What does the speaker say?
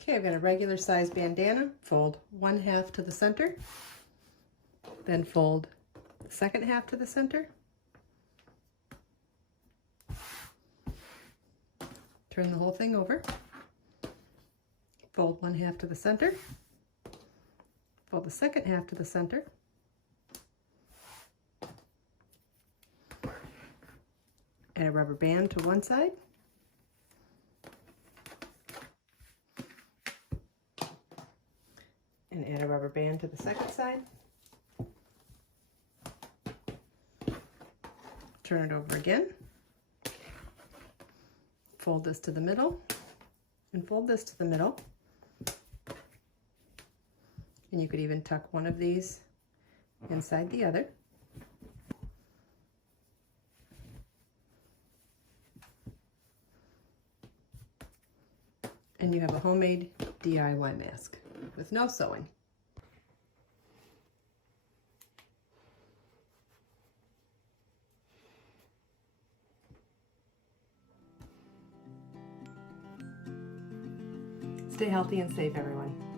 Okay, I've got a regular size bandana. Fold one half to the center, then fold the second half to the center. Turn the whole thing over. Fold one half to the center. Fold the second half to the center. Add a rubber band to one side. And add a rubber band to the second side. Turn it over again. Fold this to the middle and fold this to the middle. And you could even tuck one of these inside the other. And you have a homemade DIY mask with no sewing. Stay healthy and safe, everyone.